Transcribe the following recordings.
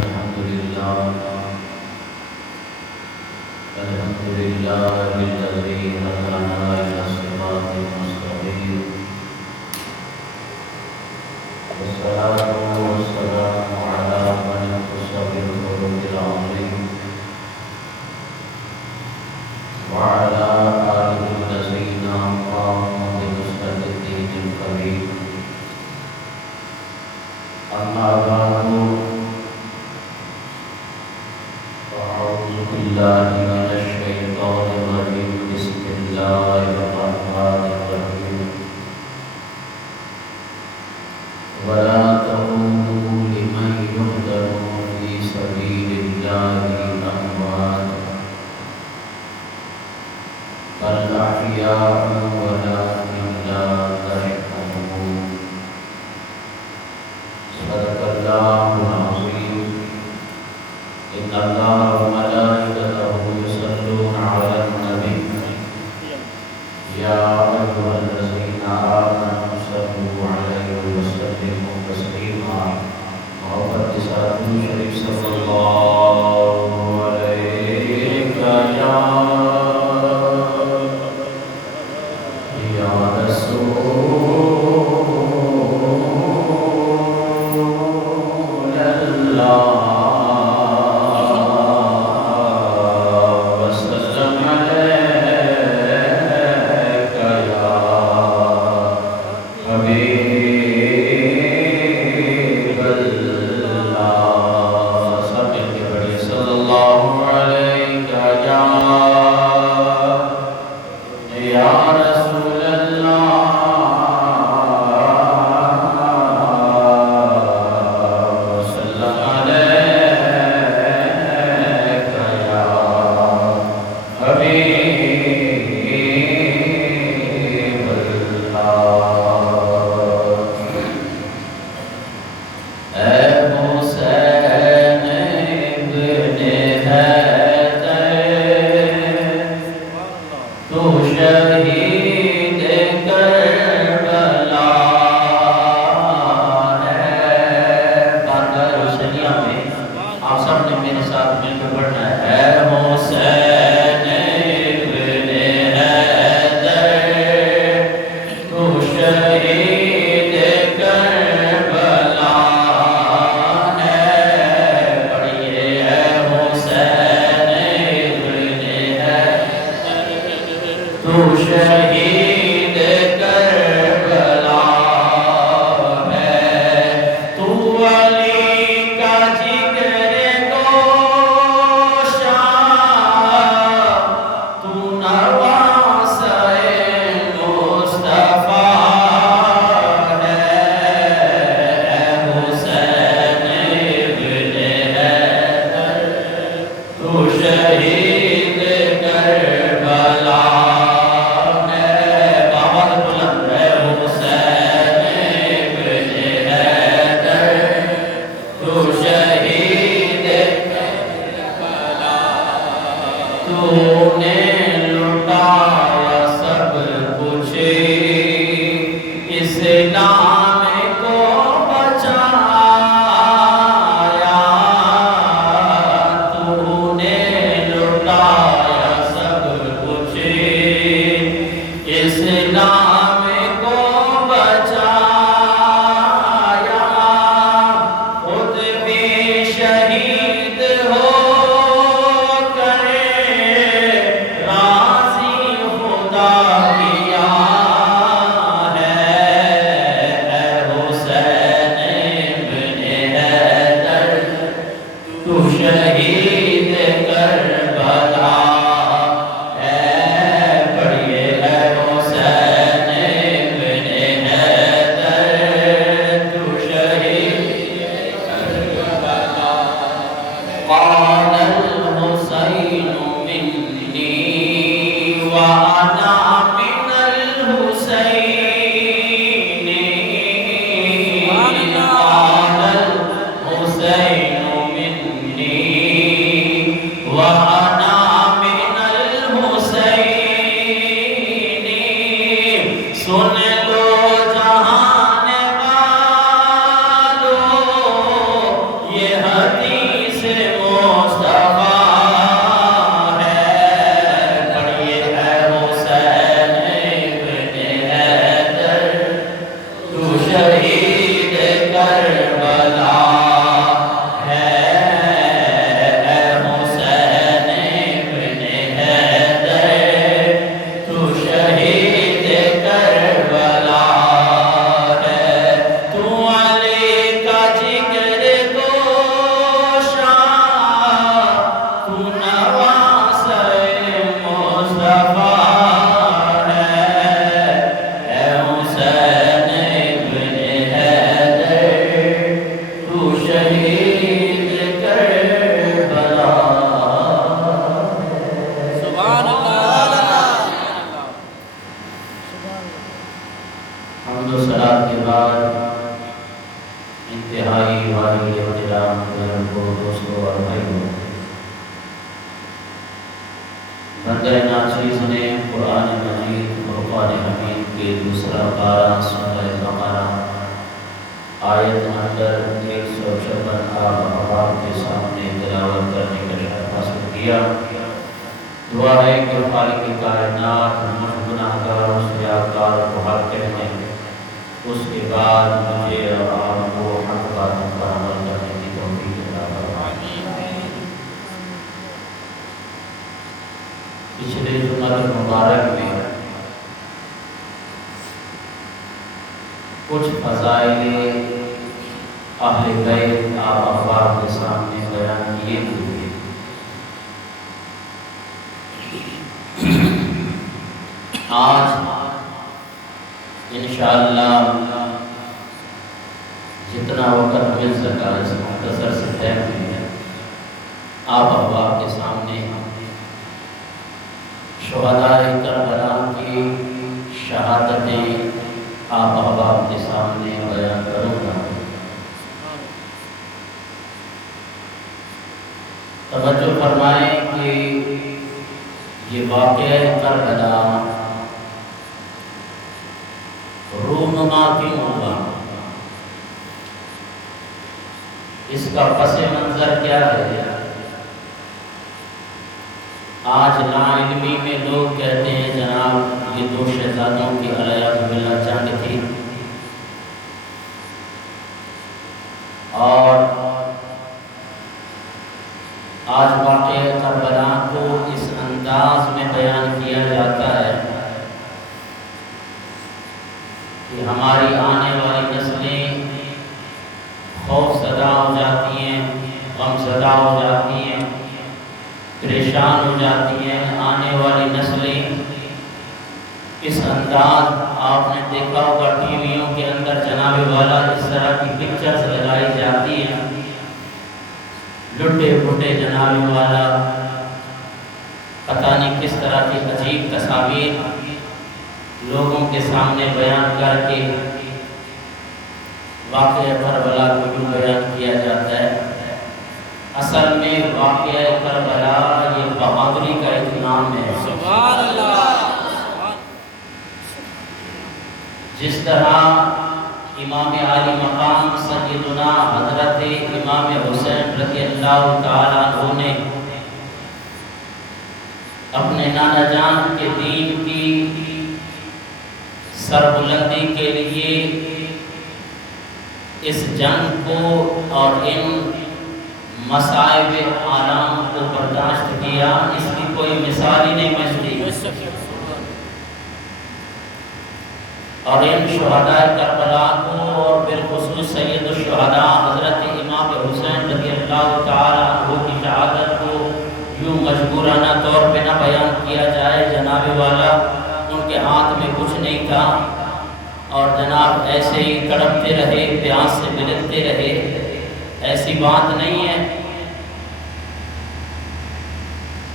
الحمد لله الذي هدانا إلى صراط مستقيم والصلاة والسلام على من اختص بالخلق العظيم وعلى آله الذين قاموا بنصرة الدين القويم أما بعد فأعوذ بالله من الشيطان الرجيم بسم الله الرحمن الرحيم ولا تقولوا لمن يقتل في سبيل الله أموات بل أحياء ولكن لا تشعرون صدق الله العظيم إن الله وملائكته يصلون على النبي يا أيها الذين آمنوا صلوا عليه وسلموا تسليما محمد صلى شريف صلى الله عليك يا رسول الله وسلم عليك يا حبيب الله سب مل کے پڑھیے صلی اللہ علیہ یا رسول بزرگوں، دوستوں اور بھائیوں، بندہ ناچیز نے قرآن مجید فرقان حمید کے دوسرا پارہ سورہ بقرہ آیت نمبر 156 آپ کے سامنے تلاوت کرنے کا شرف حاصل کیا۔ دعا ہے کہ خالق کائنات مجھ گناہگار اور سیاہکار کو حق کہنے، اس کے بعد مجھے اور آپ کو حق باتوں پر عمل کرنے کی توفیق عطا فرمائے۔ پچھلے جمعہ مبارک میں کچھ فضائل اہل بیت آپ احباب کے سامنے بیان کیے ہوئے۔ آج انشاءاللہ جتنا وقت مل سکا اس مختصر سے ٹائم میں آپ احباب کے سامنے شہداء کربلا کی شہادتیں آپ احباب کے سامنے بیان کروں گا۔ توجہ فرمائیں کہ یہ واقعہ کربلا رونما کیوں ہوا، اس کا پس منظر کیا ہے۔ آج لا علمی میں لوگ کہتے ہیں جناب یہ دو شہزادوں کی علیہ باللہ جنگ تھی، اور آج واقعہ کربلا کو اس انداز میں بیان کیا جاتا ہے کہ ہماری آنے والی نسلیں خوف زدہ ہو جاتی ہیں، غم زدہ ہو جاتی ہیں، پریشان ہو جاتی ہیں۔ آنے والی نسلیں اس انداز آپ نے دیکھا ہوگا ٹی ویوں کے اندر جناب والا اس طرح کی پکچرز لگائی جاتی ہیں، لٹے پھٹے جناب والا پتہ نہیں کس طرح کی عجیب تصاویر لوگوں کے سامنے بیان کر کے واقعہ کربلا کو کیوں بیان کیا جاتا ہے۔ اصل میں واقعہ کربلا یہ بہادری کا ایک نام ہے۔ سبحان اللہ۔ جس طرح امام عالی مقام سیدنا حضرت امام حسین رضی اللہ تعالیٰ عنہ نے اپنے نانا جان کے دین کی سربلندی کے لیے اس جنگ کو اور ان مصائب عالم کو برداشت کیا، اس کی کوئی مثال ہی نہیں بچتی۔ اور ان شہداء کربلا کو اور بالخصوص سید الشہداء حضرت امام حسین رضی اللہ تعالیٰ عنہ کی شہادت کو یوں مجبورانہ طور پہ نہ بیان کیا جائے۔ جناب والا ان کے ہاتھ میں کچھ نہیں تھا اور جناب ایسے ہی تڑپتے رہے، پیاس سے بلکتے رہے، ایسی بات نہیں ہے۔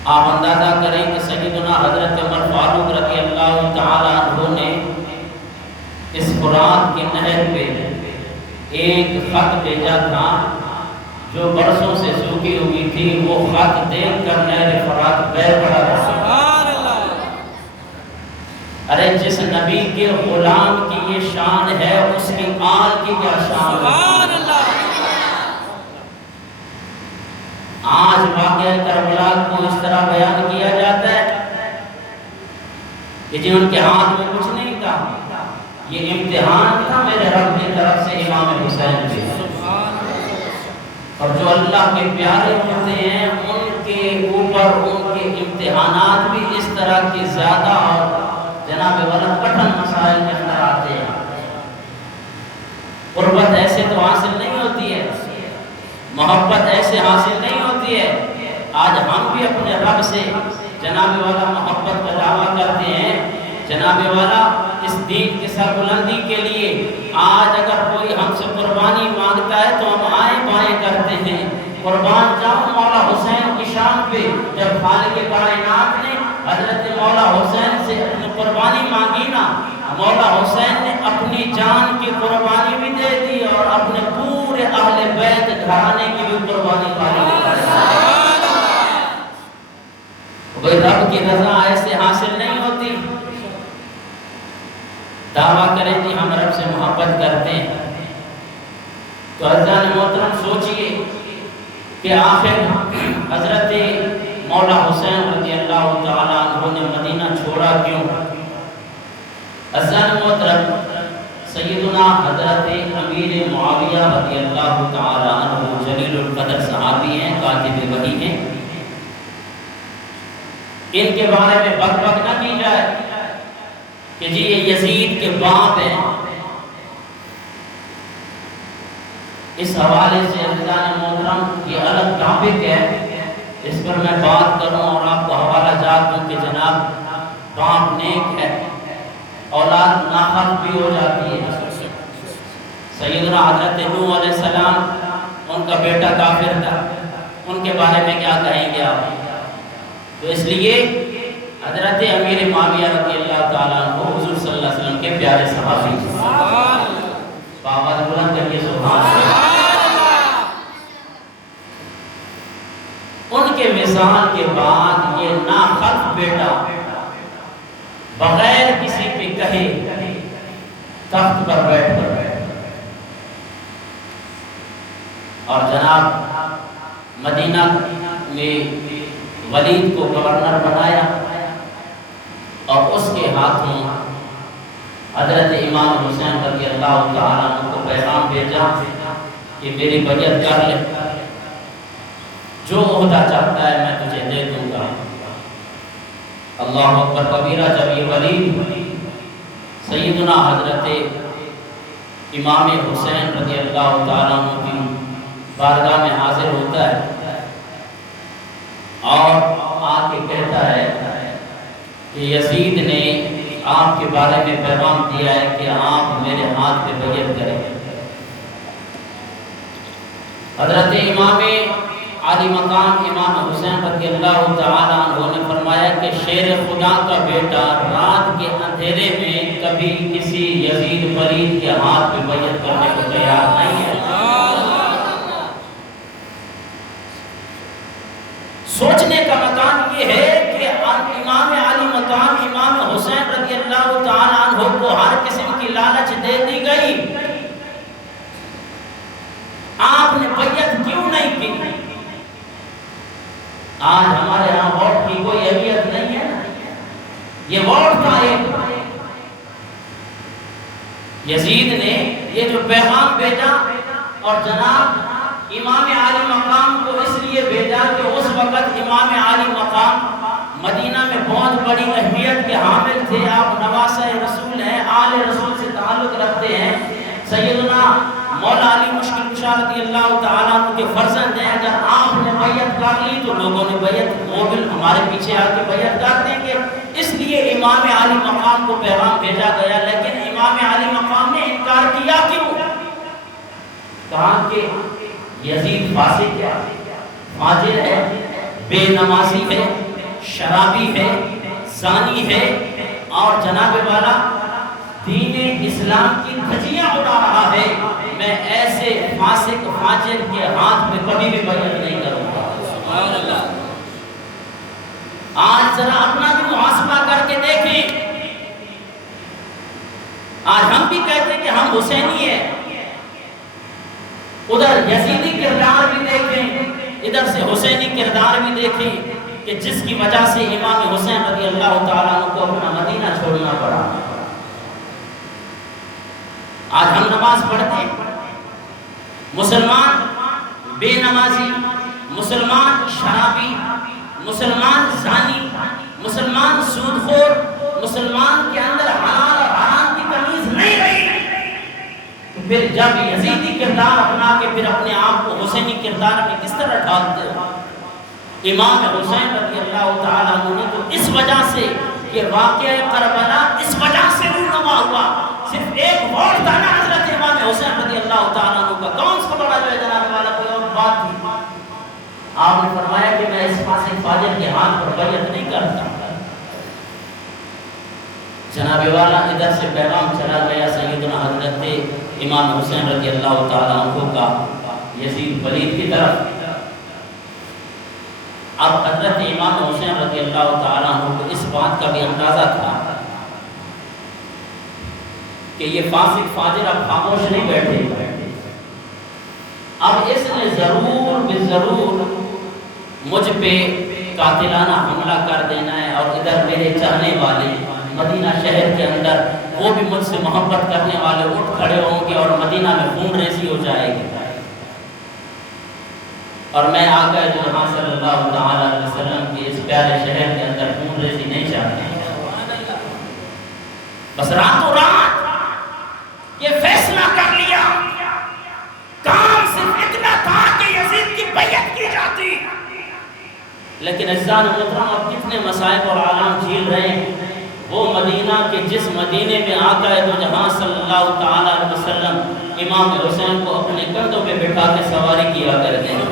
آپ اندازہ کریں کہ سیدنا حضرت عمر فاروق رضی اللہ تعالیٰ عنہ نے اس فرات کی نہر پہ ایک خط بھیجا تھا جو برسوں سے سوکھی ہوئی تھی، وہ خط دیکھ کر نہر فرات بہہ پڑا تھا۔ سبحان اللہ۔ ارے جس نبی کے غلام کی یہ شان ہے اس کی آل کی کیا شان ہے۔ سبحان اللہ۔ آج واقعہ کربلا کو اس طرح بیان کیا جاتا ہے کہ جن ان کے ہاتھ میں کچھ نہیں تھا، یہ امتحان تھا میرے رب کی طرف سے امام حسین پہ۔ اور جو اللہ کے پیارے ہوتے ہیں ان کے اوپر ان کے امتحانات بھی اس طرح کی زیادہ اور جناب والا کٹھن مسائل کے اندر آتے ہیں۔ قربت ایسے تو حاصل نہیں ہوتی ہے، محبت ایسے حاصل نہیں ہوتی ہے۔ آج ہم بھی اپنے رب سے جناب والا محبت کا دعویٰ کرتے ہیں۔ جناب والا اس دین کی سربلندی کے لیے آج اگر کوئی ہم سے قربانی مانگتا ہے تو ہم آئیں بائیں کرتے ہیں۔ قربان جاؤں مولا حسین کی شان پہ، جب خالق کائنات نے حضرت مولا حسین سے اپنی قربانی مانگی نا، مولا حسین نے اپنی جان کی قربانی بھی دے دی اور اپنے پورے اہل بیت گھرانے کی بھی قربانی رب کی رضا ایسے حاصل نہیں ہوتی۔ دعویٰ کریں کہ ہم رب سے محبت کرتے ہیں تو عزیزان محترم سوچئے کہ آخر حضرت مولا حسین رضی اللہ تعالیٰ عنہ نے مدینہ چھوڑا کیوں؟ عزیزان محترم سیدنا حضرت امیر معاویہ رضی اللہ تعالیٰ عنہ جلیل القدر صحابی ہیں، کاتب وحی ہیں، ان کے بارے میں بک بک نہ کی جائے کہ جی یہ یزید کے باپ ہیں۔ اس حوالے سے عزیزان محترم یہ الگ ٹاپک ہے، اس پر میں بات کروں اور آپ کو حوالہ جات دوں کہ جناب باپ نیک ہے، اولاد ناحق بھی ہو جاتی ہے۔ سیدنا حضرت نوح علیہ السلام ان کا بیٹا کافر تھا، ان کے بارے میں کیا کہیں گے آپ؟ تو اس لیے حضرت امیر معاویہ رضی اللہ تعالیٰ عنہ حضور صلی اللہ علیہ وسلم کے پیارے صحابی ہیں۔ آواز بلند کریے سبحان اللہ۔ ان کے وصال کے بعد یہ ناحق بیٹا بغیر کسی پہ کہے تخت پر بیٹھ کر اور جناب مدینہ میں ولید کو گورنر بنایا اور اس کے ہاتھوں حضرت امام حسین رضی اللہ تعالیٰ عنہ کو پیغام بھیجا کہ میری بیعت کر لے، جو عہدہ چاہتا ہے میں تجھے دے دوں گا۔ اللہ اکبر کبیرہ۔ جب یہ ولید سیدنا حضرت امام حسین رضی اللہ تعالیٰ عنہ کی بارگاہ میں حاضر ہوتا ہے اور آ کے کہتا ہے کہ یزید نے آپ کے بارے میں پیغام دیا ہے کہ آپ میرے ہاتھ پہ بیعت کریں۔ حضرت امام عالی مقام امام حسین رضی اللہ تعالیٰ عنہ نے فرمایا کہ شیر خدا کا بیٹا رات کے اندھیرے میں کبھی کسی یزید پلید کے ہاتھ پہ بیعت کرنے کو تیار نہیں ہے۔ سوچنے کا مقام یہ ہے کہ امام عالی مقام امام حسین رضی اللہ تعالیٰ عنہ کو ہر قسم کی لالچ دے دی گئی، آپ نے بیعت کیوں نہیں کی؟ آج ہمارے ہاں ووٹ کی کوئی اہمیت نہیں ہے، یہ ووٹ کا ایک یزید نے یہ جو پیغام بھیجا اور جناب امام عالی مقام کو اس لیے بھیجا کہ اس وقت امام عالی مقام مدینہ میں بہت بڑی اہمیت کے حامل تھے، آپ نواسہ رسول ہیں، آل رسول سے تعلق رکھتے ہیں، سیدنا مولا علی مشکل کشا رضی اللہ تعالیٰ عنہ کے فرزند ہیں۔ اگر آپ نے بیعت کر لی تو لوگوں نے بیعت موبل ہمارے پیچھے آ کے بیعت کر دیں گے، اس لیے امام عالی مقام کو پیغام بھیجا گیا، لیکن امام عالی مقام نے انکار کیا کیوں؟ کہا کہ یزید فاسق ہے، فاجر ہے، بے نمازی ہے، شرابی ہے، زانی ہے اور جناب والا دین اسلام کی دھجیاں اڑا رہا ہے، میں ایسے فاسق فاجر کے ہاتھ میں کبھی بھی بیعت نہیں کروں گا۔ سبحان اللہ۔ آج ذرا اپنا بھی محاسبہ کر کے دیکھیں، آج ہم بھی کہتے ہیں کہ ہم حسینی ہیں، ادھر یزیدی کردار بھی دیکھیں، ادھر سے حسینی کردار بھی دیکھیں کہ جس کی وجہ سے امام حسین رضی اللہ تعالیٰ عنہ کو اپنا مدینہ چھوڑنا پڑا۔ آج ہم نماز پڑھتے ہیں، مسلمان بے نمازی، مسلمان شرابی، مسلمان زانی، مسلمان سودخور، مسلمان کے اندر حلال اور حرام کی تمیز نہیں رہی، پھر جب یزیدی کردار اپنا کے پھر اپنے آپ کو حسینی کردار میں کس طرح ڈالتے ہو؟ امام حسین رضی اللہ تعالیٰ عنہ نے تو اس وجہ سے یہ واقعہ کربلا اس وجہ سے رونما ہوا، صرف ایک ووٹ تھا نا حضرت امام حسین رضی اللہ تعالیٰ عنہ کا، کون سا بڑا جو ہے جناب والا کوئی اور بات تھی؟ آپ نے فرمایا کہ میں اس فاسق فاجر کے ہاتھ پر بیعت نہیں کرتا۔ جناب والا ادھر سے پیغام چلا گیا سیدنا حضرت امام حسین رضی اللہ تعالیٰ عنہ کا یزید پلید کی طرف، اب حضرت امام حسین رضی اللہ تعالیٰ عنہ کو اس بات کا بھی اندازہ تھا کہ یہ فاسق فاجر اب خاموش نہیں بیٹھے، اب اس نے ضرور ضرور مجھ پہ قاتلانہ حملہ کر دینا ہے، اور ادھر میرے چاہنے والے مدینہ شہر کے اندر وہ بھی مجھ سے محبت کرنے والے اٹھ کھڑے ہوں گے اور مدینہ میں خون ریزی ہو جائے گی، اور میں آقا جہاں صلی اللہ تعالی علیہ وسلم کے اس پیارے شہر کے اندر خون ریزی نہیں چاہتے۔ بس راتوں رات یہ فیصلہ کر لیا، کام صرف اتنا تھا کہ یزید کی بیعت کی جاتی، لیکن عزیزان محترم اب کتنے مصائب اور آلام جھیل رہے ہیں۔ وہ مدینہ کے جس مدینے میں آقا دو جہاں صلی اللہ تعالی علیہ وسلم امام حسین کو اپنے کندھوں پہ بٹھا کے سواری کیا کرتے ہیں،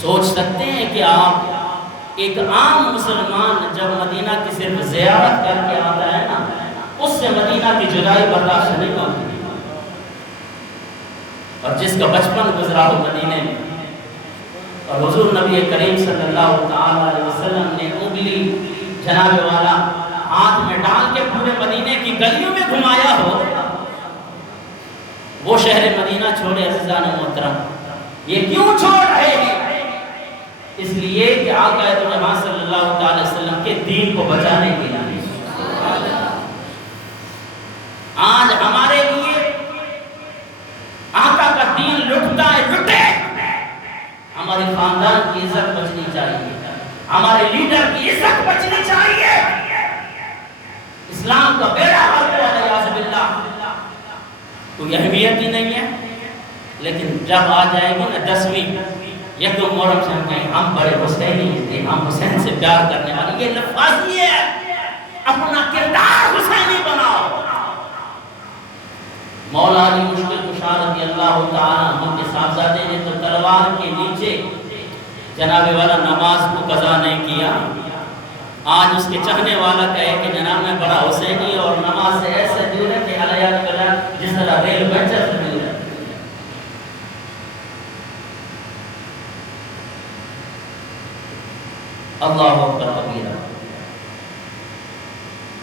سوچ سکتے ہیں کہ آپ ایک عام مسلمان جب مدینہ کی صرف زیارت کر کے آتا ہے نا، اس سے مدینہ کی جدائی برداشت نہیں ہوتی، اور جس کا بچپن گزرا ہو مدینے میں، اور حضور نبی کریم صلی اللہ تعالی علیہ وسلم نے انگلی جناب والا ہاتھ میں ڈال کے پورے مدینے کی گلیوں میں گھمایا ہو، وہ شہر مدینہ چھوڑے عزیزان محترم۔ یہ کیوں چھوڑ رہے ہیں؟ اس لیے کہ آقا دو جہاں صلی اللہ تعالی وسلم کے دین کو بچانے کے لیے۔ آج ہمارے لیے آقا کا دین لٹتا ہے، لٹے، ہمارے خاندان کی عزت بچنی چاہیے، ہمارے لیڈر کی عزت بچنی چاہیے، اسلام کا بیڑا غرق ہوا ہے یعوذ باللہ، کوئی اہمیت ہی نہیں ہے۔ لیکن جب آ جائے گی نا 10ویں یکم محرم سے ہم کہیں ہم بڑے حسینی ہیں، ہم حسین سے پیار کرنے والے، یہ لفظی ہے، اپنا کردار حسینی بناؤ۔ مولا علی مشکل کشا رضی اللہ تعالیٰ عنہ کے صاحبزادے نے تو تلوار کے نیچے جناب والا نماز کو قضا نہیں کیا، آج اس کے چاہنے والا کہے کہ جناب میں بڑا حسینی اور نماز سے ایسے دور ہے کہ علیہ کرا جس طرح ریل بنچر سے دور ہے۔ اللہ اکبر کبیرہ۔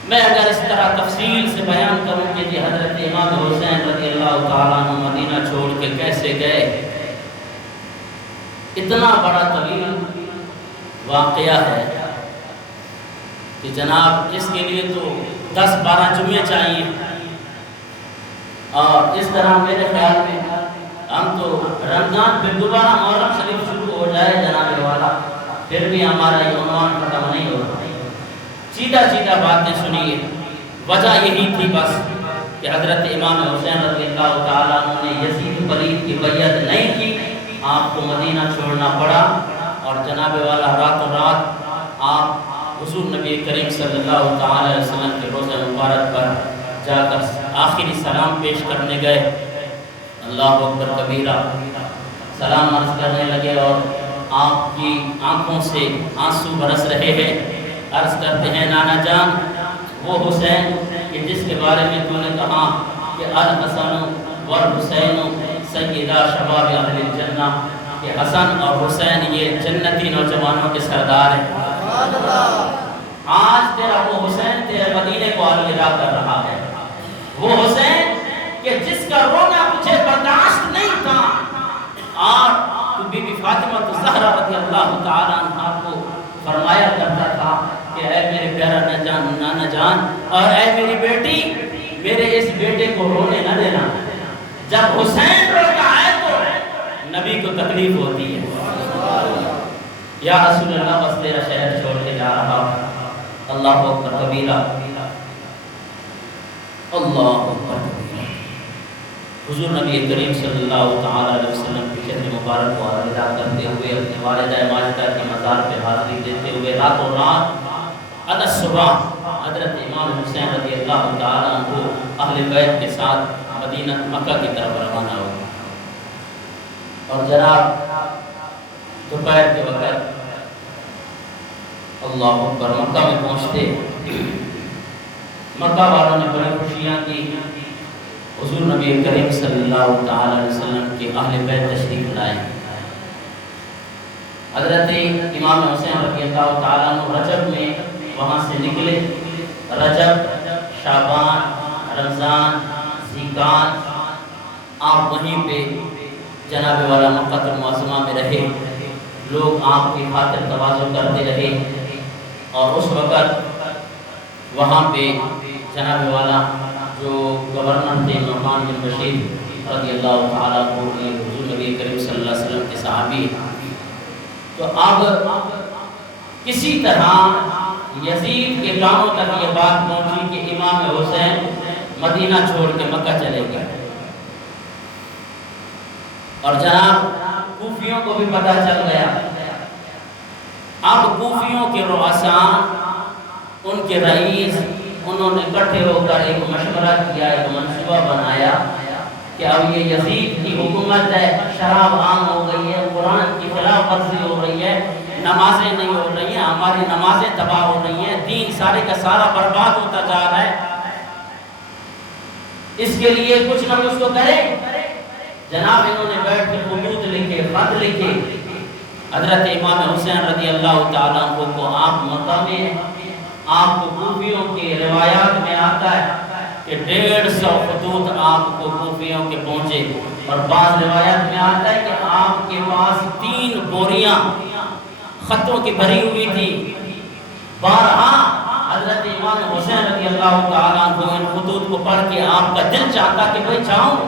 میں اگر اس طرح تفصیل سے بیان کروں کہ جی حضرت امام حسین رضی اللہ تعالیٰ عنہ مدینہ چھوڑ کے کیسے گئے، اتنا بڑا طویل واقعہ ہے کہ جناب اس کے لیے تو 10-12 جمعے چاہیے، اور اس طرح میرے خیال میں ہم تو رمضان پھر دوبارہ محرم شریف شروع ہو جائے جناب والا، پھر بھی ہمارا یہ عنوان ختم نہیں ہوتا۔ سیدھا سیدھا باتیں سنیے، وجہ یہی تھی بس کہ حضرت امام حسین رضی اللہ تعالیٰ عنہ نے یزید پلید کی بیعت نہیں کی، آپ کو مدینہ چھوڑنا پڑا، اور جناب والا راتوں رات آپ حضور نبی کریم صلی اللہ تعالی علیہ وسلم کے روضہ مبارک پر جا کر آخری سلام پیش کرنے گئے۔ اللہ اکبر کبیرہ، سلام عرض کرنے لگے اور آپ کی آنکھوں سے آنسو برس رہے ہیں، عرض کرتے ہیں نانا جان وہ حسین کہ جس کے بارے میں تو نے کہا کہ الحسن والحسین سیدہ شباب اہل الجنہ، کہ حسن اور حسین یہ جنتی نوجوانوں کے سردار ہیں۔ آج تیرا وہ حسین تیرے مدینے کو الوداع کر رہا ہے، وہ حسین کہ جس کا رونا تجھے برداشت نہیں تھا، اور تو بی بی فاطمہ الزہرا رضی اللہ تعالیٰ عنہ کو فرمایا کرتا تھا کہ اے میرے پیارا نانا جان اور اے میری بیٹی، میرے اس بیٹے کو رونے نہ دینا، جب حسین روتا ہے تو نبی کو تکلیف ہوتی ہے۔ یا رسول اللہ بس تیرا شہر چھوڑ کے جا رہا، اللہ اکبر کبیرہ، اللہ اکبر کبیرہ۔ حضور نبی کریم صلی اللہ تعالی علیہ وسلم کی شہر مبارک کو الوداع کرتے ہوئے اپنے والدہ ماجدہ کی مزار پہ حاضری دیتے ہوئے راتوں رات عدد صبح حضرت امام حسین رضی اللہ تعالیٰ عنہ اہل بیت کے ساتھ مدینہ مکہ کی طرف روانہ ہوئے، اور جناب دوپہر کے وقت اللہ اکبر مکہ میں پہنچتے مکہ والوں نے بڑی خوشیاں کی، حضور نبی کریم صلی اللہ تعالی علیہ وسلم کے اہل بیت تشریف لائے، حضرت امام حسین رضی اللہ تعالیٰ عنہ رجب میں وہاں سے نکلے. رجب، شعبان، رمضان، ذیقعد آپ وہیں پہ جناب والا مکہ المعظمہ میں رہے. لوگ آپ کی خاطر تواضع کرتے رہے اور اس وقت وہاں پہ جناب والا جو گورنر تھے نعمان بن بشیر رضی اللہ تعالیٰ عنہ حضور نبی کریم صلی اللہ علیہ وسلم کے صحابی. تو اب کسی طرح یزید کے کانوں تک یہ بات پہنچی کہ امام حسین مدینہ چھوڑ کے مکہ چلے گئے. اور جناب کوفیوں کو بھی پتہ چل گیا. اب کوفیوں کے رؤساء، ان کے رئیس، انہوں نے اکٹھے ہو کر ایک مشورہ کیا، ایک منصوبہ بنایا کہ اب یہ یزید کی حکومت ہے، شراب عام ہو گئی ہے، قرآن کی خلاف ورزی ہو رہی ہے، نمازیں نہیں ہو رہی ہیں، ہماری نمازیں تباہ ہو رہی ہیں، دین سارے کا سارا برباد ہوتا جا رہا ہے، اس کے لیے کچھ نہ کچھ تو کرے. جناب انہوں نے بیٹھ کے خطوط لکھے، خط لکھے. حضرت امام حسین رضی اللہ تعالیٰ عنہ کو آپ مکہ میں، آپ کو کوفیوں کی روایات میں آتا ہے کہ 150 خطوط آپ کو کوفیوں کے پہنچے. اور بعض روایات میں آتا ہے کہ آپ کے پاس 3 بوریاں خطوں کی بھری ہوئی تھی. بارہا حضرت امام حسین رضی اللہ تعالیٰ عنہ ان خطوط کو پڑھ کے آپ کا دل چاہتا کہ بھئی جاؤں،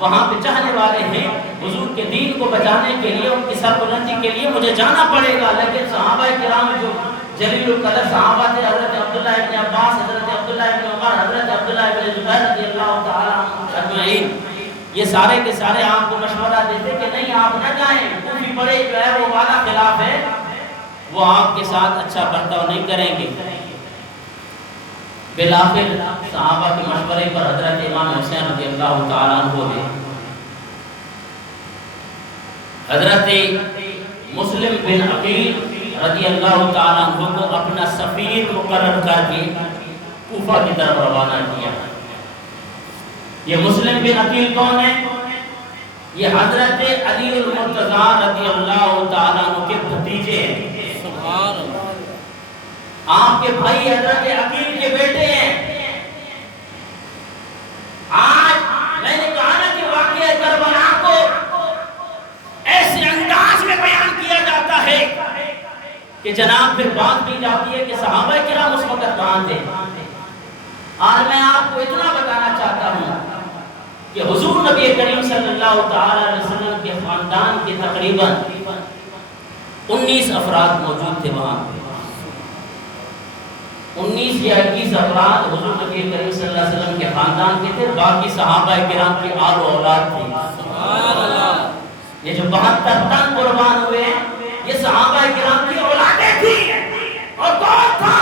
وہاں پہ چاہنے والے ہیں حضور کے دین کو بچانے کے لیے، ان کی سربلندی کے لیے مجھے جانا پڑے گا. لیکن صحابہ کرام جو جلیل القدر صحابہ تھے، حضرت عبداللہ ابن عباس، حضرت عبداللہ ابن عمر، حضرت عبداللہ ابن زبیر رضی اللہ تعالیٰ اجمعین، یہ سارے کے سارے آپ کو مشورہ دیتے کہ نہیں آپ نہ جائیں، کوفی بڑے جو ہے وہ والا خلاف ہے، وہ آپ کے ساتھ اچھا برتاؤ نہیں کریں گے. بالآخر صحابہ کے مشورے پر حضرت امام حسین رضی اللہ تعالیٰ عنہ نے حضرت مسلم بن عقیل رضی اللہ تعالیٰ عنہ کو اپنا سفیر مقرر کر کے کوفہ کی طرف روانہ کیا. یہ مسلم بن عقیل کون ہے؟ یہ حضرت علی المرتضیٰ رضی اللہ تعالیٰ عنہ کے بھتیجے ہیں. سبحان اللہ. آپ کے بھائی حضرت عقیل کے بیٹے ہیں. آج میں نے کہا نا کہ واقعہ کربلا کو ایسے انداز میں بیان کیا جاتا ہے کہ جناب پھر بات کی جاتی ہے کہ صحابہ کرام اس وقت کہاں تھے. آج میں آپ کو اتنا بتانا چاہتا ہوں کہ حضور نبی کریم صلی اللہ تعالی علیہ وسلم کے خاندان کے تقریباً 19 افراد موجود تھے. وہاں 19 یا 21 افراد حضور نبی کریم صلی اللہ علیہ وسلم کے خاندان کے تھے. باقی صحابہ کرام کی آل و اولاد تھی. سبحان اللہ. یہ جو 72 تن قربان ہوئے ہیں یہ صحابہ کرام کی اولادیں تھیں. اور کون تھا؟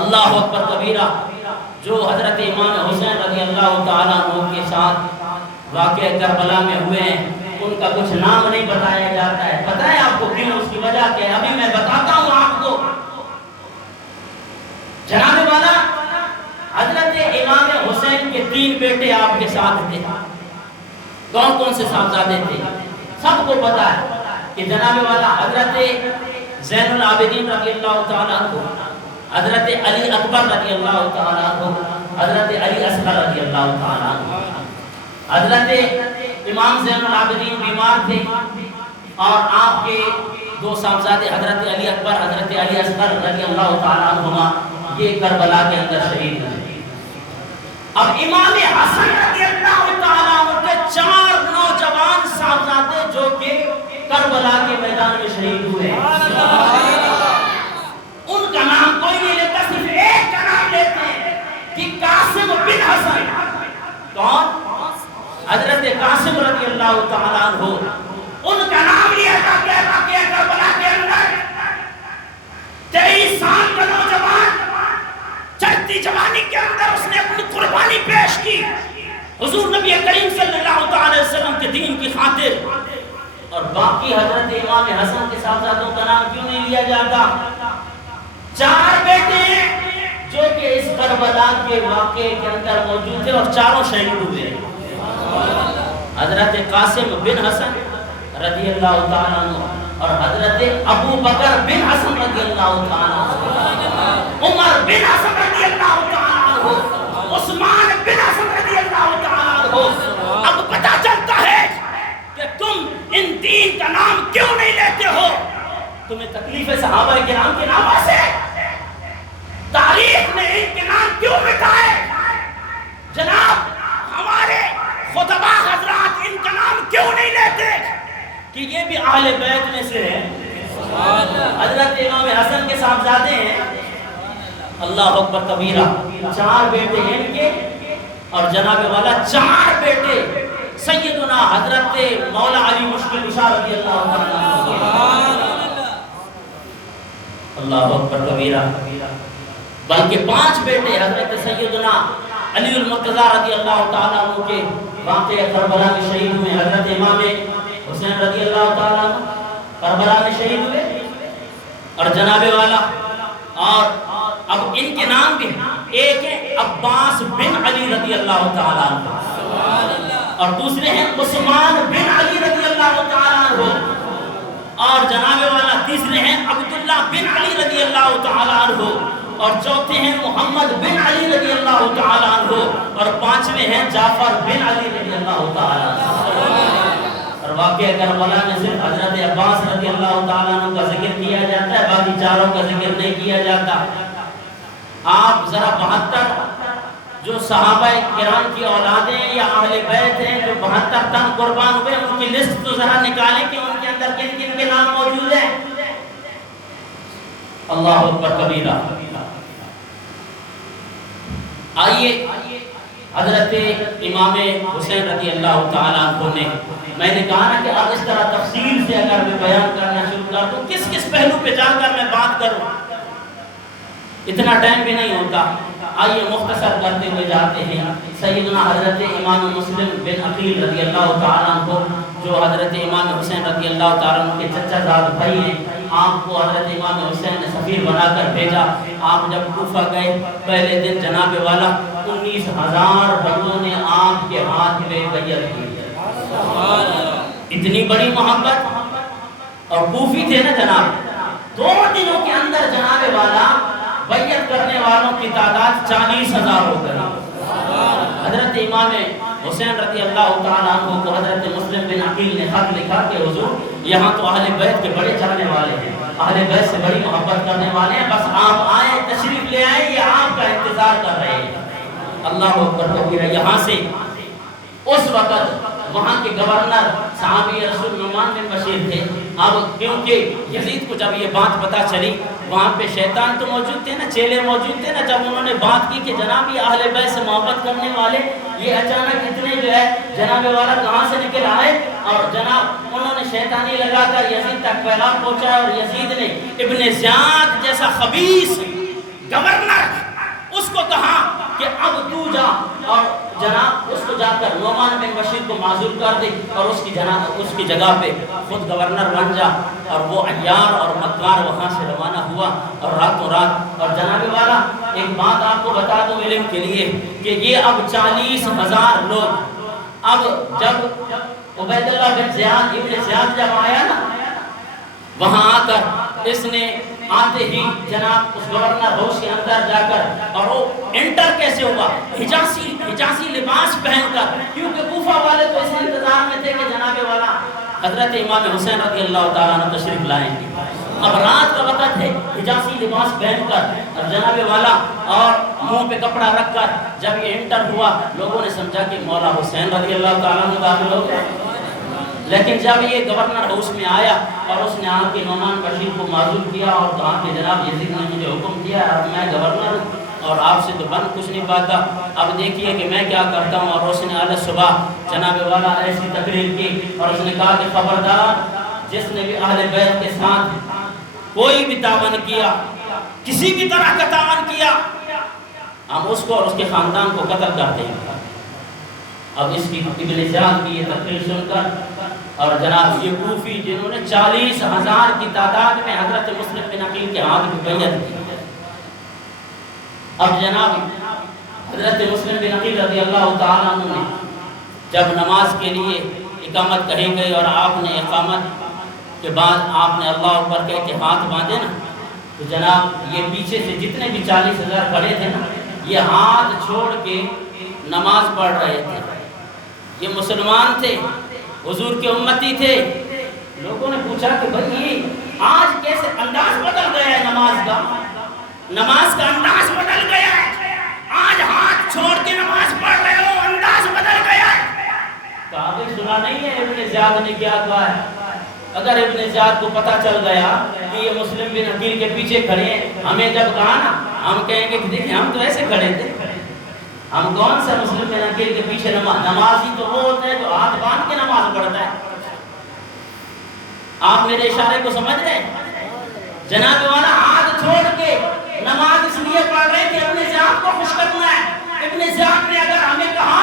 اللہ اکبر کبیرہ. جو حضرت امام حسین رضی اللہ تعالیٰ عنہ کے ساتھ واقعہ کربلا میں ہوئے ہیں ان کا کچھ نام نہیں بتایا جاتا ہے. پتہ ہے آپ کو کیوں؟ اس کی وجہ کیا ہے ابھی میں بتاتا ہوں آپ کو. جناب والا حضرت امام حسین کے 3 بیٹے آپ کے ساتھ تھے. کون کون سے صاحبزادے تھے سب کو پتا ہے کہ جناب والا حضرت زین العابدین رضی اللہ تعالیٰ عنہ، حضرت علی اکبر رضی اللہ تعالیٰ عنہ، حضرت علی اصغر رضی اللہ تعالیٰ عنہ. حضرت امام زین العابدین بیمار تھے اور آپ کے 2 صاحبزادے حضرت علی اکبر، حضرت علی اصغر رضی اللہ تعالیٰ عنہما یہ کربلا کے اندر شہید ہوئے. اب امام حسن رضی اللہ تعالیٰ عنہ کے 4 نوجوان صاحبزادے جو کہ کربلا کے میدان میں شہید ہوئے ان کا نام کوئی نہیں لیتا، صرف ایک کا نام لیتے ہیں کہ قاسم بن حسن. کون؟ حضرت قاسم رضی اللہ تعالیٰ عنہ. ان کا نام لیا جاتا ہے واقعہ کربلا کے اندر. 23 سال کا نوجوان چڑھتی جوانی کے اندر اس نے اپنی قربانی پیش کی حضور نبی کریم صلی اللہ علیہ وسلم کے دین کی خاطر. اور باقی حضرت امام حسن کے صاحبزادوں کا نام کیوں نہیں لیا جاتا؟ 4 بیٹے ہیں جو کہ اس کربلا کے واقعے کے اندر موجود تھے اور چاروں شہید ہوئے. حضرت قاسم بن حسن رضی اللہ تعالیٰ عنہ اور حضرت ابو بکر بن حسن رضی اللہ تعالیٰ عنہ، عمر بن حسن رضی اللہ تعالیٰ عنہ، عثمان بن حسن رضی اللہ تعالیٰ عنہ۔ اب پتہ چلتا ہے کہ تم ان دین کا نام کیوں نہیں لیتے ہو؟ تمہیں تکلیف صحابہ کرام کے نام سے؟ تاریخ نے ان کے نام کیوں مٹائے؟ جناب ہمارے خطبہ حضرات ان کا نام کیوں نہیں لیتے کہ یہ بھی اہل بیت میں سے ہے؟ حضرت امام حسن کے صاحبزادے ہیں، اللہ اکبر کبیرہ، 4 بیٹے ہیں ان کے، اور جناب والا 4 بیٹے سیدنا حضرت مولا علی مشکل کشا رضی اللہ عنہ، اللہ اکبر کبیرہ، بلکہ 5 بیٹے حضرت سیدنا علی المرتضی رضی اللہ تعالیٰ عنہ کے واقعہ کربلا میں شہید ہوئے، حضرت امام حسین رضی اللہ تعالیٰ عنہ کربلا میں شہید ہوئے، اور جناب والا اور اب ان کے نام بھی ایک ہے عباس بن علی رضی اللہ تعالیٰ عنہ، اور دوسرے ہیں عثمان بن علی رضی اللہ تعالیٰ عنہ، اور جناب والا تیسرے ہیں عبداللہ بن علی رضی اللہ تعالیٰ عنہ، اور چوتھے ہیں محمد بن علی رضی اللہ تعالیٰ عنہ، اور 5ویں ہیں جعفر بن علی رضی اللہ تعالیٰ عنہ۔ اور واقعہ کربلا میں صرف حضرت عباس رضی اللہ تعالیٰ عنہ کا ذکر کیا جاتا ہے، باقی چاروں کا ذکر نہیں کیا جاتا۔ آپ ذرا 72 جو صحابہ کرام کی اولادیں یا اہل بیت ہیں جو 72 تن قربان ہوئے، ان کی لسٹ تو ذرا نکالیں کہ ان کے اندر کن کن کے نام موجود ہیں۔ اللہ اکبر کبیرہ۔ آئیے حضرت امام حسین رضی اللہ تعالیٰ عنہ نے، میں نے کہا نا کہ اب اس طرح تفصیل سے اگر میں بیان کرنا شروع کر دوں، کس کس پہلو پہ جا کر میں بات کروں، اتنا ٹائم بھی نہیں ہوتا۔ آئیے مختصر کرتے ہوئے جاتے ہیں۔ سیدنا حضرت امام مسلم بن عقیل رضی اللہ تعالیٰ عنہ، جو حضرت امام حسین رضی اللہ تعالیٰ عنہ کے چچا زاد بھائی ہیں، آپ کو حضرت امام حسین نے سفیر بنا کر بھیجا۔ آپ جب کوفہ گئے، پہلے دن جناب والا 19,000 بندوں نے آپ کے ہاتھ میں بیعت کی۔ اتنی بڑی محبت، اور کوفی تھے نا جناب، 2 دنوں کے اندر جناب والا بیعت کرنے والوں کی تعداد 40,000 ہو گئی۔ حضرت امام حسین رضی اللہ تعالیٰ عنہ کو حضرت مسلم بن عقیل نے خط لکھا کہ حضور یہاں تو اہل بیت کے بڑے چاہنے والے ہیں، اہل بیت سے بڑی محبت کرنے والے ہیں، بس آپ آئیں، تشریف لے آئیں، یہ آپ کا انتظار کر رہے ہیں۔ اللہ اکبر کبیرہ۔ یہاں سے اس وقت وہاں کے گورنر صحابی رسول نعمان بن بشیر تھے۔ اب کیونکہ یزید کو جب یہ بات پتہ چلی، وہاں پہ شیطان تو موجود تھے نا، چیلے موجود تھے نا، جب انہوں نے بات کی کہ جناب یہ اہل بیت سے محبت کرنے والے یہ اچانک اتنے جو ہے جناب والا کہاں سے نکل آئے، اور جناب انہوں نے شیطانی لگا کر یزید تک پیغام پہنچایا، اور یزید نے ابن زیاد جیسا خبیث گورنر اس کو کہا کہ اب تو جا اور جناب اس کو جا کر نعمان بن بشیر کو معزول کر دے، اور اس کی جگہ پہ خود گورنر بن جا۔ اور وہ عیار اور مکار وہاں سے روانہ ہوا، اور راتوں رات، اور جناب والا ایک بات آپ کو بتا دوں علم کے لیے کہ یہ اب 40,000 لوگ، اب جب عبید اللہ بن زیاد ابن زیاد جب آیا نا وہاں آ کر، اس نے آتے ہی جناب اس گورنر ہاؤس کے اندر جا کر، اور وہ انٹر کیسے ہوا؟ حجازی لباس پہن کر، کیونکہ کوفہ والے تو اس انتظار میں تھے کہ جناب والا حضرت امام حسین رضی اللہ تعالیٰ عنہ تشریف لائیں گے۔ اب رات کا وقت ہے، حجازی لباس پہن کر اور جناب والا اور منہ پہ کپڑا رکھ کر جب یہ انٹر ہوا، لوگوں نے سمجھا کہ مولا حسین رضی اللہ تعالیٰ عنہ داخل ہو گئے۔ لیکن جب یہ گورنر ہاؤس میں آیا اور اس نے آ کے نعمان بشیر کو معزول کیا اور کہا کہ جناب یزید نے مجھے حکم دیا، اب میں گورنر ہوں اور آپ سے تو بن کچھ نہیں پاتا، اب دیکھیے کہ میں کیا کرتا ہوں۔ اور اس نے آج صبح جناب والا ایسی تقریر کی، اور اس نے کہا کہ خبردار جس نے بھی اہل بیت کے ساتھ کوئی بھی تعاون کیا، کسی بھی طرح کا تعاون کیا، ہم اس کو اور اس کے خاندان کو قتل کرتے ہیں۔ اب اس کی ابن زیاد کی یہ تقریر سن کر، اور جناب یہ کوفی جنہوں نے 40,000 کی تعداد میں حضرت مسلم بن عقیل کے ہاتھ میں بیعت کی، اب جناب حضرت مسلم بن عقیل رضی اللہ تعالیٰ عنہ نے جب نماز کے لیے اقامت کہی گئی اور آپ نے اقامت کے بعد آپ نے اللہ اکبر کہہ کے ہاتھ باندھے نا، تو جناب یہ پیچھے سے جتنے بھی 40,000 کھڑے تھے نا، یہ ہاتھ چھوڑ کے نماز پڑھ رہے تھے۔ یہ مسلمان تھے، حضور کے امتی تھے۔ لوگوں نے پوچھا کہ بھئی یہ آج کیسے انداز بدل گیا ہے نماز کا انداز بدل گیا ہے، آج ہاتھ چھوڑ کے نماز پڑھ رہے ہو، انداز بدل گیا ہے۔ کہا کہ سنا نہیں ہے ابن زیاد نے کیا کہا ہے؟ اگر ابن زیاد کو پتہ چل گیا کہ یہ مسلم بن عقیل کے پیچھے کھڑے ہیں، ہمیں جب کہا نا، ہم کہیں گے کہ دیکھیں ہم تو ایسے کھڑے تھے، ہم کون سا مسلم بن عقیل کے پیچھے نمازی تو وہ ہوتا ہے جو ہاتھ باندھ کے نماز پڑھتا ہے۔ آپ میرے اشارے کو سمجھ رہے ہیں؟ جناب والا ہاتھ چھوڑ کے نماز اس لیے پڑھ رہے کہ ابن زیاد کو خوش کرنا ہے۔ ابن زیاد نے اگر ہمیں کہا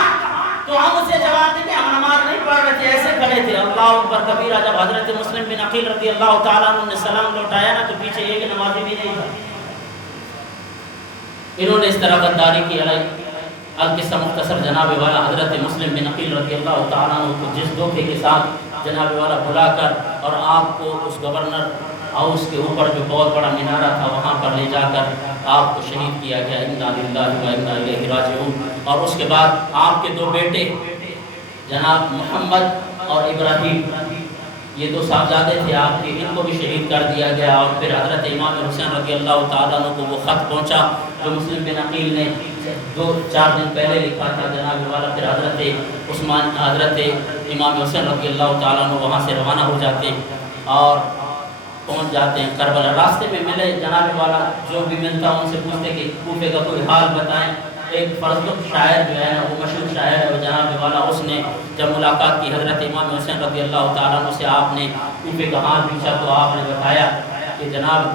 تو ہم اسے جواب دیتے ہم نماز نہیں پڑھ رہے تھے، ایسے کھڑے تھے۔ اللہ اکبر کبیرہ۔ جب حضرت مسلم بن عقیل رضی اللہ تعالیٰ عنہ نے سلام لوٹایا نا، تو پیچھے ایک نمازی بھی نہیں تھا۔ انہوں نے اس طرح غداری کی علیہ القصہ مختصر جناب والا حضرت مسلم بن عقیل رضی اللہ تعالیٰ عنہ کو جس دھوکے کے ساتھ جناب والا بلا کر اور آپ کو اس گورنر ہاؤس کے اوپر جو بہت بڑا مینارہ تھا وہاں پر لے جا کر آپ کو شہید کیا گیا، انا للہ و انا الیہ راجعون۔ اور اس کے بعد آپ کے 2 بیٹے جناب محمد اور ابراہیم، یہ 2 صاحبزادے تھے آپ کے، ان کو بھی شہید کر دیا گیا۔ اور پھر حضرت امام حسین رضی اللہ تعالیٰ عنہ کو وہ خط پہنچا جو مسلم بن عقیل نے 2-4 دن پہلے لکھا تھا جناب والا۔ پھر حضرت امام حسین رضی اللہ تعالیٰ عنہ وہاں سے روانہ ہو جاتے اور پہنچ جاتے ہیں کربلا۔ راستے میں ملے جناب والا، جو بھی ملتا ان سے پوچھتے کہ کوفے کا کوئی حال بتائیں۔ ایک فرزدق شاعر جو ہے نا، وہ مشہور شاعر ہے جناب والا، اس نے جب ملاقات کی حضرت امام حسین رضی اللہ تعالیٰ عنہ سے، آپ نے کوفے کا حال پوچھا تو آپ نے بتایا کہ جناب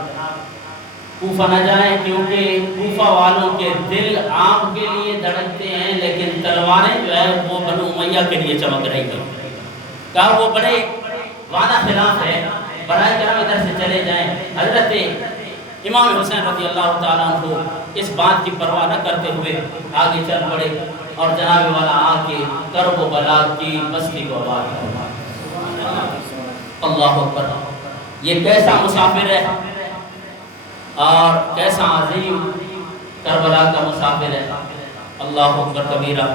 کوفہ نہ جائیں کیونکہ کوفہ والوں کے دل آپ کے لیے دھڑکتے ہیں لیکن تلواریں جو ہے وہ بنو امیہ کے لیے چمک رہی ہیں۔ کہا وہ بڑے وعدہ خلاف ہے، برائے کرم ادھر سے چلے جائیں۔ حضرت امام حسین رضی اللہ تعالیٰ عنہ اس بات کی پرواہ نہ کرتے ہوئے آگے چل پڑے اور جناب والا آ کے کرب و بلا کی بستی کو آباد کیا۔ اللہ اکبر۔ یہ کیسا مسافر ہے اور کیسا عظیم کربلا کا مسافر ہے۔ اللہ اکبر کبیرہ۔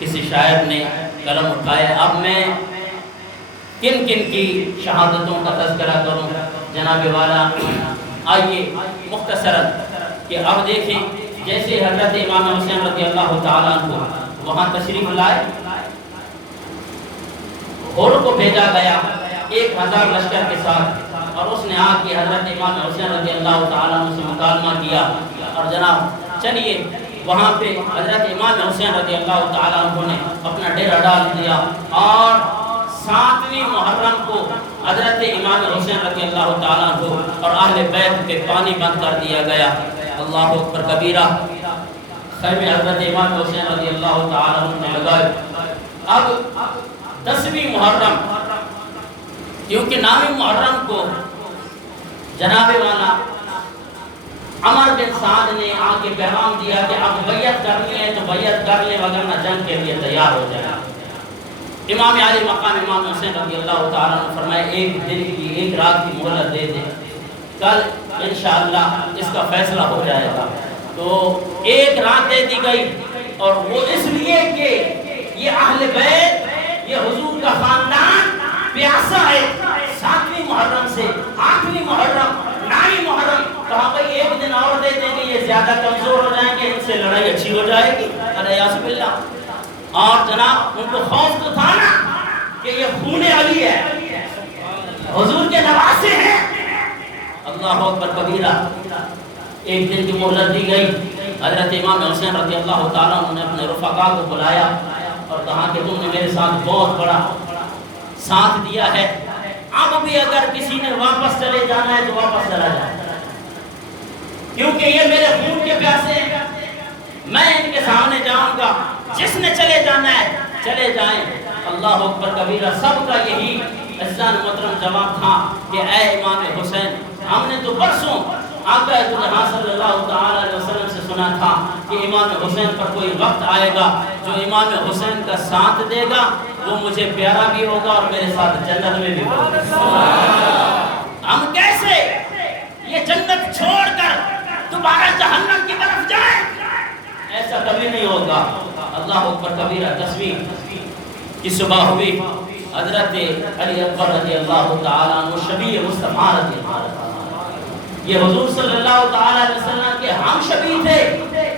کسی شاعر نے قلم اٹھایا، اب میں کن کن کی شہادتوں کا تذکرہ کروں جناب والا؟ آئیے مختصراً کہ اب دیکھیں، جیسے حضرت امام حسین رضی اللہ تعالیٰ عنہ وہاں تشریف لائے، گھوڑ کو بھیجا گیا 1000 لشکر کے ساتھ، اور اس نے آ کے حضرت امام حسین رضی اللہ تعالیٰ عنہ سے مکالمہ کیا اور جناب چلیے وہاں پہ حضرت امام حسین رضی اللہ تعالیٰ عنہ نے اپنا ڈیرہ ڈال دیا اور 7ویں محرم کو حضرت امام حسین رضی اللہ تعالیٰ عنہ اور اہل بیت پہ پانی بند کر دیا گیا۔ اللہ اکبر کبیرہ۔ خیمے حضرت امام حسین رضی اللہ تعالیٰ عنہ نے لگائے۔ اب 10ویں محرم، کیونکہ 9ویں محرم کو جناب والا عمر بن سعد نے آ کے پیغام دیا کہ اب بیعت کرنی ہے تو بیعت کر لیں وگرنہ جنگ کے لیے تیار ہو جائے۔ امام علی مقام امام حسین رضی اللہ تعالیٰ عنہ فرمائے 1 دن کی 1 رات کی مہلت دے دیں، کل انشاءاللہ اس کا فیصلہ ہو جائے گا۔ تو 1 رات دے دی گئی، اور وہ اس لیے کہ یہ اہل بیت، یہ حضور کا خاندان پیاسا ہے۔ 7ویں محرم سے 8ویں محرم 9ویں محرم، کہا بھئی 1 دن اور دے دیں گے، یہ زیادہ کمزور ہو جائیں گے، ان سے لڑائی اچھی ہو جائے گی۔ ارے یاس باللہ۔ اور جناب ان کو خوف تو تھا نا کہ یہ خون علی ہے، حضور کے نواسے ہیں۔ اللہ اکبر کبیرہ۔ 1 دن کی مہلت دی گئی۔ حضرت امام حسین رضی اللہ تعالیٰ عنہ نے اپنے رفقا کو بلایا اور کہا کہ تم نے میرے ساتھ بہت بڑا ساتھ دیا ہے، اب بھی اگر کسی نے واپس چلے جانا ہے تو واپس چلا جائے، کیونکہ یہ میرے خون کے پیاسے ہیں، میں ان کے سامنے جاؤں گا، جس نے چلے جانا ہے چلے جائیں۔ اللہ اکبر کبیرہ۔ سب کا یہی عزیزان محترم جواب تھا کہ اے امام حسین، ہم نے تو برسوں آقا جہاں صلی اللہ تعالیٰ علیہ وسلم سے سنا تھا کہ امام حسین پر کوئی وقت آئے گا جو امام حسین کا ساتھ دے گا وہ مجھے پیارا بھی ہوگا اور میرے ساتھ جنت میں بھی ہوگا۔ ہم کیسے یہ جنت چھوڑ کر دوبارہ جہنم کی طرف جائیں؟ ایسا کبھی نہیں ہوگا۔ اللہ اکبر کبیرہ 10ویں کی صبح ہوئی، حضرت علی اکبر رضی اللہ تعالیٰ عنہ شبیہ مصطفیٰ رضی اللہ تعالیٰ عنہ، یہ حضور صلی اللہ تعالیٰ علیہ وسلم کے ہم شبیہ تھے۔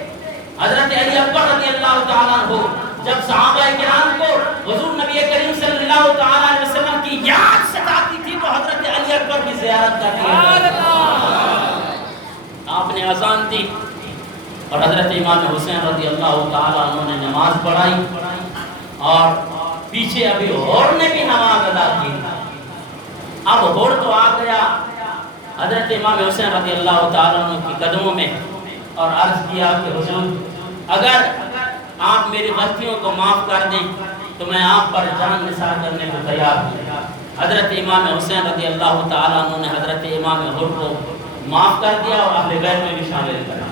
حضرت علی اکبر رضی اللہ تعالیٰ عنہ جب صحابہ کرام کو حضور نبی کریم صلی اللہ تعالیٰ علیہ وسلم کی یاد ستاتی تھی تو حضرت علی اکبر کی زیارت کرتی ہے۔ آپ نے اذان دی اور حضرت امام حسین رضی اللہ تعالیٰ عنہ نے نماز پڑھائی اور پیچھے ابھی ہور نے بھی نماز ادا کی۔ اب ہور تو آ گیا حضرت امام حسین رضی اللہ تعالیٰ عنہ کی قدموں میں اور عرض کیا کہ حضور اگر آپ میری غلطیوں کو معاف کر دیں تو میں آپ پر جان نثار کرنے کو تیار ہوں۔ حضرت امام حسین رضی اللہ تعالیٰ عنہ نے حضرت امام ہور کو معاف کر دیا اور اہل بیت میں بھی شامل کر دیا۔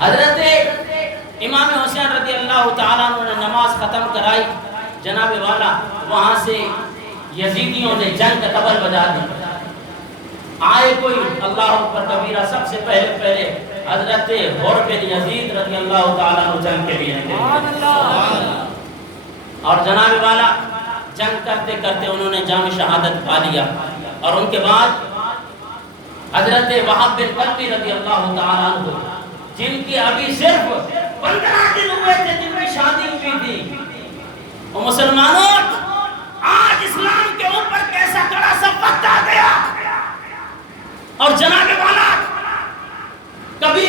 حضرت امام حسین رضی اللہ تعالیٰ عنہ نے نماز ختم کرائی، جناب والا وہاں سے یزیدیوں نے جنگ کا طبل بجا دی۔ آئے کوئی اللہ اکبر کبیرہ، سب سے پہلے حضرت ہور بن یزید رضی اللہ تعالیٰ عنہ جنگ کے لیے نکلے اور جناب والا جنگ کرتے کرتے انہوں نے جام شہادت پا لیا۔ اور ان کے بعد حضرت وہب بن قلبی رضی اللہ تعالیٰ عنہ جن کی ابھی صرف 15 دن ہوئے تھے، جن کی شادی ہوئی تھی، وہ مسلمانوں آج اسلام کے اوپر کیسا کڑا سا وقت آ گیا اور جناب والا کبھی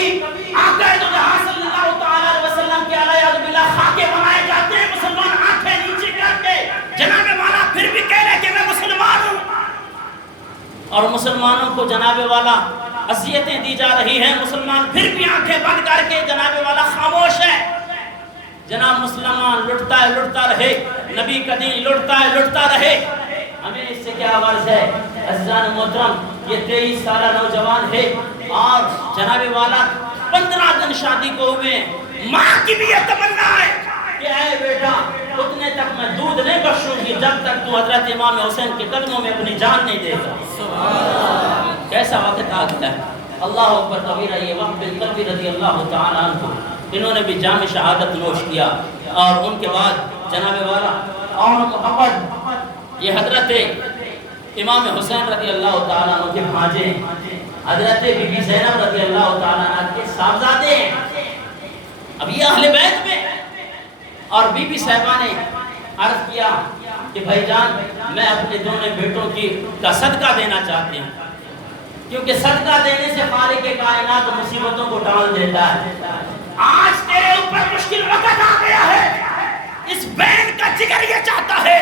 آقا دو جہاں صلی اللہ تعالیٰ علیہ وسلم کے علیہ باللہ خاکے بنائے جاتے ہیں، مسلمان آنکھیں نیچے کر کے جناب والا پھر بھی کہہ رہے کہ میں مسلمان ہوں، اور مسلمانوں کو جناب والا اذیتیں دی جا رہی ہیں، مسلمان پھر بھی آنکھیں بند کر کے جناب والا خاموش ہے۔ جناب مسلمان لٹتا رہے، نبی کا دین لٹتا رہے۔ ہمیں اس سے کیا غرض ہے؟ عزیزان محترم، یہ 23 سالہ نوجوان ہے اور جناب والا 15 دن شادی کو ہوئے ہیں۔ ماں کی بھی یہ تمنا ہے کہ اے بیٹا اتنے تک میں دودھ نہیں بخشوں گی جب تک تو حضرت امام حسین کے قدموں میں اپنی جان نہیں دے گا۔ کیسا وقت آ گیا ہے۔ اللہ اکبر کبیرہ، یہ وہب بن قلبی رضی اللہ تعالیٰ عنہ انہوں نے بھی جام شہادت نوش کیا اور ان کے بعد جناب والا اور محمد یہ حضرت امام حسین رضی اللہ تعالیٰ عنہ کے بھانجے حضرت بی بی زینب رضی اللہ تعالیٰ عنہ کے صاحبزادے ہیں۔ اب یہ اہل بیت میں اور بی بی صاحبہ نے عرض کیا کہ بھائی جان میں اپنے دونوں بیٹوں کا صدقہ دینا چاہتی ہوں، کیونکہ صدقہ دینے سے خالق کائنات مصیبتوں کو ٹال دیتا ہے۔ آج تیرے اوپر مشکل وقت آ گیا ہے، اس بہن کا جگر یہ چاہتا ہے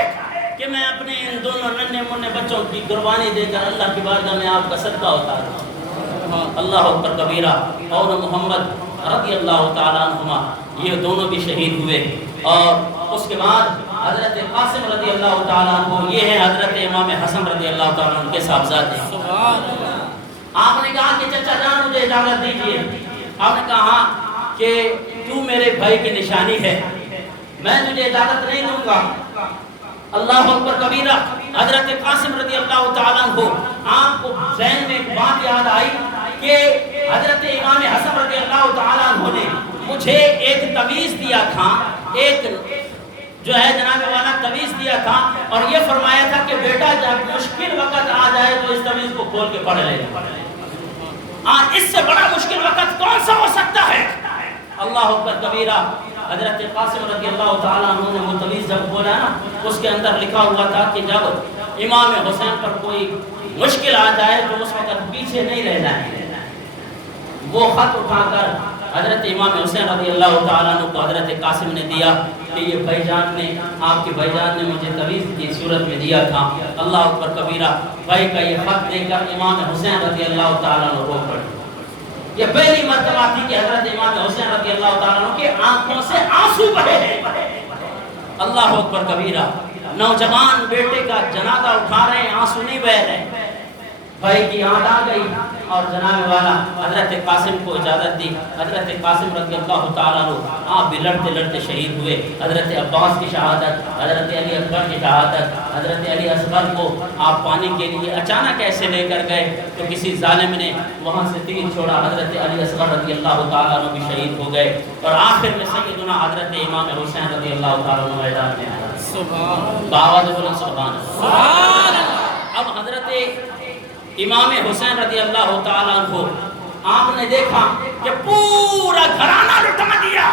کہ میں اپنے ان دونوں ننھے منھے بچوں کی قربانی دے کر اللہ کی بارگاہ میں آپ کا صدقہ اتاروں۔ اللہ اکبر کبیرہ، اور محمد رضی اللہ تعالیٰ عنہما یہ دونوں بھی شہید ہوئے۔ اور اس کے بعد حضرت قاسم رضی اللہ تعالیٰ عنہ، یہ ہیں حضرت امام حسن رضی اللہ تعالیٰ عنہ کے صاحبزادے۔ آپ نے کہا کہ چچا جان مجھے اجازت دیجیے۔ آپ نے کہا کہ تو میرے بھائی کی نشانی ہے، میں تجھے اجازت نہیں دوں گا۔ اللہ اکبر کبیرہ، حضرت قاسم رضی اللہ تعالیٰ عنہ آپ کو ذہن میں ایک بات یاد آئی کہ حضرت امام حسن رضی اللہ تعالیٰ عنہ نے مجھے ایک تویز دیا تھا، ایک جو ہے جناب والا تویز دیا تھا اور یہ فرمایا تھا کہ بیٹا جب مشکل وقت آ جائے تو اس تویز کو کھول کے پڑھ لے۔ اس سے بڑا مشکل وقت کون سا ہو سکتا ہے؟ اللہ اکبر کبیرہ، حضرت قاسم رضی اللہ تعالیٰ عنہ نے وہ تویز جب کھولا نا، اس کے اندر لکھا ہوا تھا کہ جب امام حسین پر کوئی مشکل آ جائے تو اس وقت پیچھے نہیں رہنا ہے۔ وہ خط اٹھا کر حضرت امام حسین رضی اللہ تعالیٰ عنہ کو حضرت قاسم نے دیا کہ یہ بھائی جان نے، آپ کے بھائی جان نے مجھے تویز کی صورت میں دیا تھا۔ اللہ اکبر کبیرہ، بھائی کا یہ خط دے کر امام حسین رضی اللہ تعالیٰ عنہ رو پڑے۔ یہ پہلی مرتبہ تھی کہ حضرت امام حسین رضی اللہ تعالیٰ عنہ کے آنکھوں سے آنسو بہے ہیں۔ اللہ اکبر کبیرہ، نوجوان بیٹے کا جنازہ اٹھا رہے ہیں، آنسو نہیں بہہ رہے۔ بھائی کی یاد آ گئی اور جناب والا حضرت قاسم کو اجازت دی. حضرت قاسم رضی اللہ تعالیٰ عنہ آپ بھی لڑتے لڑتے شہید ہوئے. حضرت عباس کی شہادت، حضرت علی اکبر کی شہادت، حضرت علی اصغر کو آپ پانی کے لیے اچانک ایسے لے کر گئے تو کسی ظالم نے وہاں سے تیر چھوڑا. حضرت علی اصغر رضی اللہ تعالیٰ عنہ بھی شہید ہو گئے اور آخر میں سیدنا حضرت امام حسین رضی اللہ تعالیٰ عنہ میدان میں آئے. باواد بولیں سبحان اللہ. اب حضرت امام حسین رضی اللہ تعالیٰ عنہ آپ نے دیکھا کہ پورا گھرانہ لٹا دیا.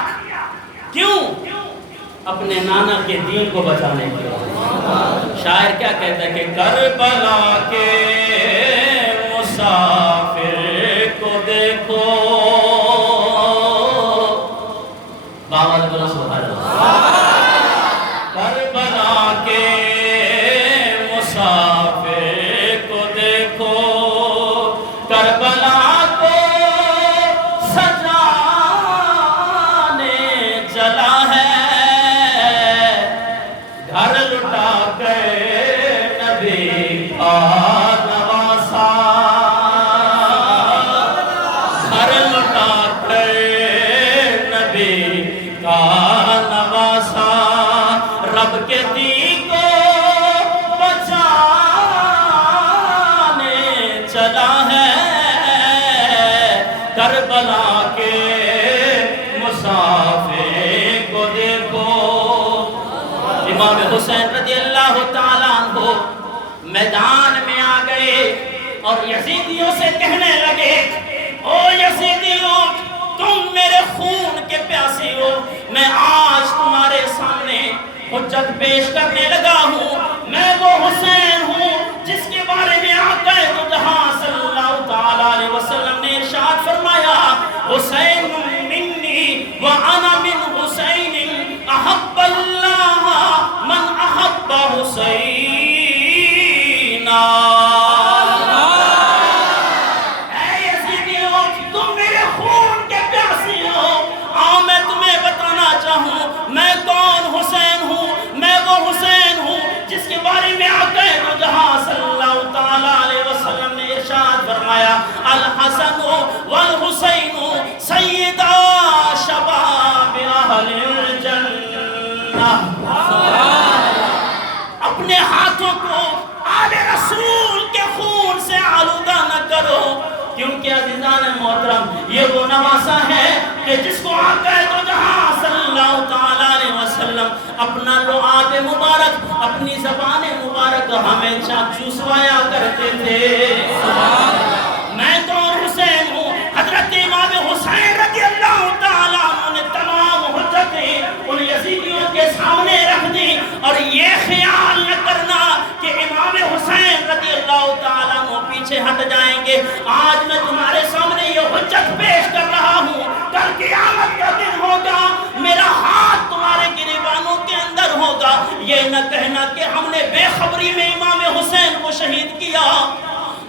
کیوں؟ اپنے نانا کے دین کو بچانے کے لیے. شاعر کیا کہتا ہے کہ کربلا کے مسافر کو دیکھو. بابا بولو سبحان اللہ. کربلا کے مسافر کو دیکھو، کربلا کو سجانے چلا ہے، گھر لٹا کے نبی کا نواسا، گھر لٹا کے نبی کا نواسا، رب کے دین کو بچانے چلا ہے، کربلا کے مسافر کو دیکھو. امام حسین رضی اللہ تعالیٰ عنہ میدان میں آ گئے اور یزیدیوں سے کہنے لگے، او یزیدیوں تم میرے خون کے پیاسی ہو، میں آج تمہارے سامنے حجت پیش کرنے لگا ہوں. میں وہ حسین ہوں جس کے بارے میں آقا دو جہاں صلی اللہ تعالیٰ علیہ وسلم نے ارشاد فرمایا، حسین منی وانا من حسین احب اللہ من احب حسینا. اے یزیدیوں تم میرے خون کے پیاسی ہو، آؤ میں تمہیں بتانا چاہوں میں کون حسین ہوں. میں وہ حسین ہوں جس کے بارے میں آقا دو جہاں صلی اللہ تعالیٰ علیہ وسلم نے ارشاد فرمایا، الحسن والحسین سیدا شباب اہل الجنہ. اپنے ہاتھوں کو آل رسول کے خون سے آلودہ نہ کرو، کیونکہ عزیزان محترم یہ وہ نواسا ہے کہ جس کو آقا دو جہاں صلی اللہ تعالیٰ علیہ وسلم اپنا لعاب مبارک، اپنی زبان مبارک ہمیشہ چوسوایا کرتے تھے. میں تو حسین ہوں. حضرت امام حسین رضی اللہ تعالیٰ عنہ نے تمام حجتیں ان یزیدیوں کے سامنے رکھ دی اور یہ خیال نہ کرنا کہ امام حسین رضی اللہ تعالیٰ عنہ پیچھے ہٹ جائیں گے. آج میں تمہارے سامنے یہ حجت پیش کر رہا ہوں، کل قیامت کا دن ہوگا میرا ہاتھ تمہارے گریبانوں کے اندر ہوگا. یہ نہ کہنا کہ ہم نے بے خبری میں امام حسین کو شہید کیا.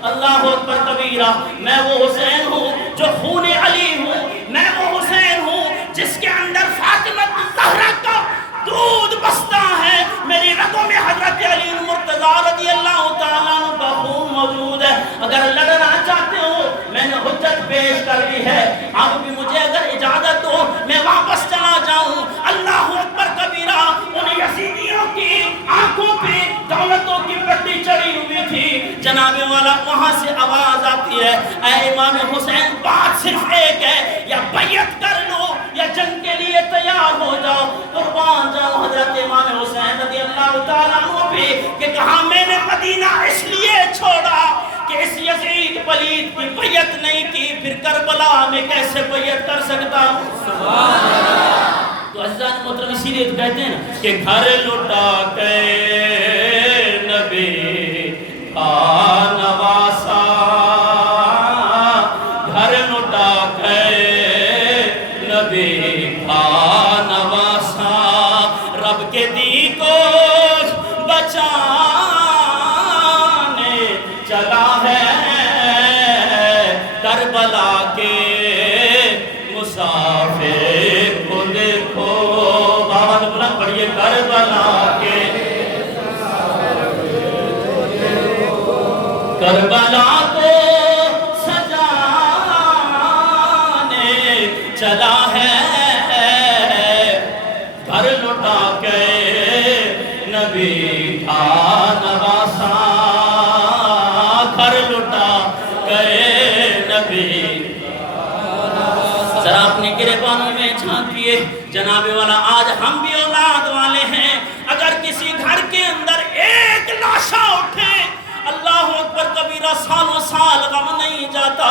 اللہ اکبر کبیرہ. میں وہ حسین ہوں جو خون علی ہوں. میں وہ حسین ہوں جس کے اندر فاطمہ الزہرا کا دودھ بستا ہے. میری رگوں میں حضرت علی مرتضی رضی اللہ تعالیٰ عنہ کا خون موجود ہے. اگر لڑنا چاہتے ہو میں نے حجت پیش کر دی ہے، اب بھی مجھے اگر اجازت دو میں واپس چلا جاؤں. اللہ اکبر کبیرہ. ان یزیدیوں کی آنکھوں پہ دولتوں کی پٹی چڑھی ہوئی تھی. جناب والا وہاں سے آواز آتی ہے، اے امام حسین بات صرف ایک ہے، یا بیعت کر لو یا جنگ کے لیے تیار ہو جاؤ. قربان جاؤ حضرت امام حسین رضی اللہ تعالیٰ عنہ پہ کہ کہا میں نے مدینہ اس لیے چھوڑا کہ اس یزید پلید کی بیعت نہیں کی، پھر کربلا میں کیسے بیعت کر سکتا ہوں. تو عزیزان محترم اسی لیے تو کہتے ہیں کہ گھر لٹا کے نبی کا نواسا، گھر لٹا کے نبی کا نواسا، رب کے دین کو بچانے چلا ہے، کربلا کے مسافر کو دیکھو. بابا تو بلند پڑھیے، کربلا کے کربلا کا نواسا گھر لٹا گئے نبی ذرا اپنے گریبانوں میں جھانکیے جناب والا آج ہم بھی اولاد والے ہیں اگر کسی گھر کے اندر ایک لاشا اٹھے اللہ اکبر کبیرہ سالوں سال غم نہیں جاتا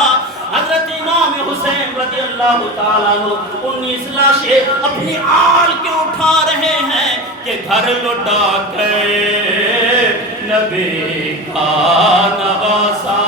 حضرت امام حسین رضی اللہ تعالیٰ عنہ 19 لاشیں اپنی آل کے اٹھا رہے ہیں کہ گھر لٹا گئے نبی کا نواسا